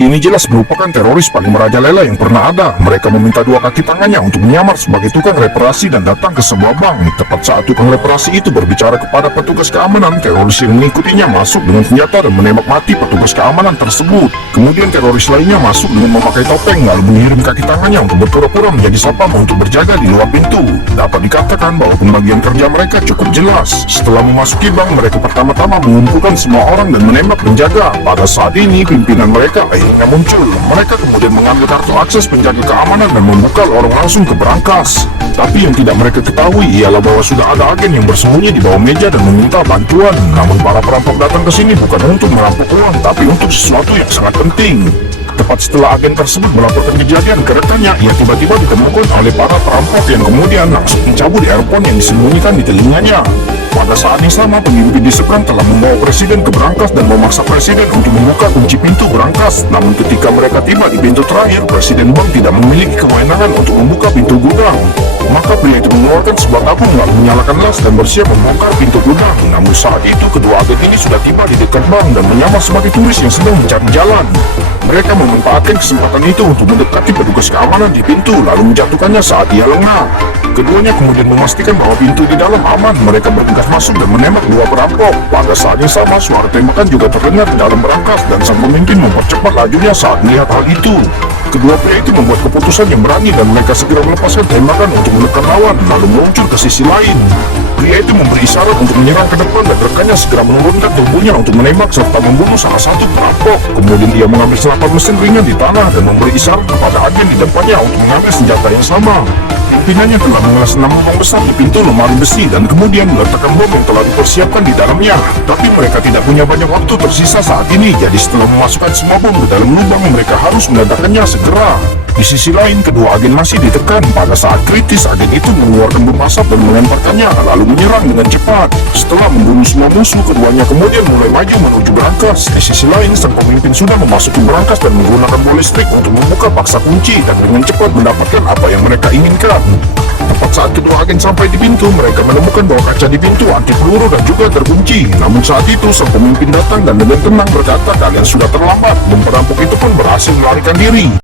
Ini jelas merupakan teroris paling merajalela yang pernah ada. Mereka meminta dua kaki tangannya untuk menyamar sebagai tukang reparasi dan datang ke sebuah bank. Tepat saat tukang reparasi itu berbicara kepada petugas keamanan, teroris yang mengikutinya masuk dengan senjata dan menembak mati petugas keamanan tersebut. Kemudian teroris lainnya masuk dengan memakai topeng lalu mengirim kaki tangannya untuk berpura-pura menjadi satpam untuk berjaga di luar pintu. Dapat dikatakan bahwa pembagian kerja mereka cukup jelas. Setelah memasuki bank, mereka pertama-tama mengumpulkan semua orang dan menembak penjaga. Pada saat ini pimpinan mereka akhirnya muncul. Mereka kemudian mengambil kartu akses penjaga keamanan dan membuka lorong langsung ke berangkas. Tapi yang tidak mereka ketahui ialah bahwa sudah ada agen yang bersembunyi di bawah meja dan meminta bantuan. Namun para perampok datang ke sini bukan untuk merampok uang, tapi untuk sesuatu yang sangat penting. Tepat setelah agen tersebut melaporkan kejadian ke rekannya, ia tiba-tiba ditemukan oleh para perampok yang kemudian langsung mencabut earphone yang disembunyikan di telinganya. Pada saat yang sama, pemimpin di seberang telah membawa presiden ke berangkas dan memaksa presiden untuk membuka kunci pintu berangkas. Namun ketika mereka tiba di pintu terakhir, presiden bank tidak memiliki kewenangan untuk membuka pintu gudang. Maka pria itu mengeluarkan sebuah tabung lalu menyalakan las dan bersiap membongkar pintu gudang. Namun saat itu kedua agen ini sudah tiba di dekat bank dan menyamar sebagai turis yang sedang mencari jalan. Mereka memanfaatkan kesempatan itu untuk mendekati petugas keamanan di pintu lalu menjatuhkannya saat ia lengah. Keduanya kemudian memastikan bahwa pintu di dalam aman. Mereka bergegas masuk dan menembak dua perampok. Pada saat yang sama, suara tembakan juga terdengar di dalam berangkas dan sang pemimpin mempercepat lajunya saat melihat hal itu. Kedua pria itu membuat keputusan yang berani dan mereka segera melepaskan tembakan untuk menekan lawan lalu meluncur ke sisi lain. Pria itu memberi isyarat untuk menyerang ke depan dan rekannya segera menurunkan tubuhnya untuk menembak serta membunuh salah satu perampok. Kemudian dia mengambil senapan mesin ringan di tanah dan memberi isyarat kepada agen di depannya untuk mengambil senjata yang sama. Pimpinannya telah mengelas 6 lubang besar di pintu lemari besi dan kemudian meletakkan bom yang telah dipersiapkan di dalamnya. Tapi mereka tidak punya banyak waktu tersisa saat ini, jadi setelah memasukkan semua bom ke dalam lubang, mereka harus meledakkannya segera. Di sisi lain, kedua agen masih ditekan. Pada saat kritis, agen itu mengeluarkan bom asap dan melemparkannya, lalu menyerang dengan cepat. Setelah membunuh semua musuh, keduanya kemudian mulai maju menuju berangkas. Di sisi lain, sang pemimpin sudah memasuki berangkas dan menggunakan bola listrik untuk membuka paksa kunci dan dengan cepat mendapatkan apa yang mereka inginkan. Tepat saat kedua agen sampai di pintu, mereka menemukan bahwa kaca di pintu anti peluru dan juga terkunci. Namun saat itu, sang pemimpin datang dan dengan tenang berkata, "Kalian sudah terlambat." Dan perampok itu pun berhasil melarikan diri.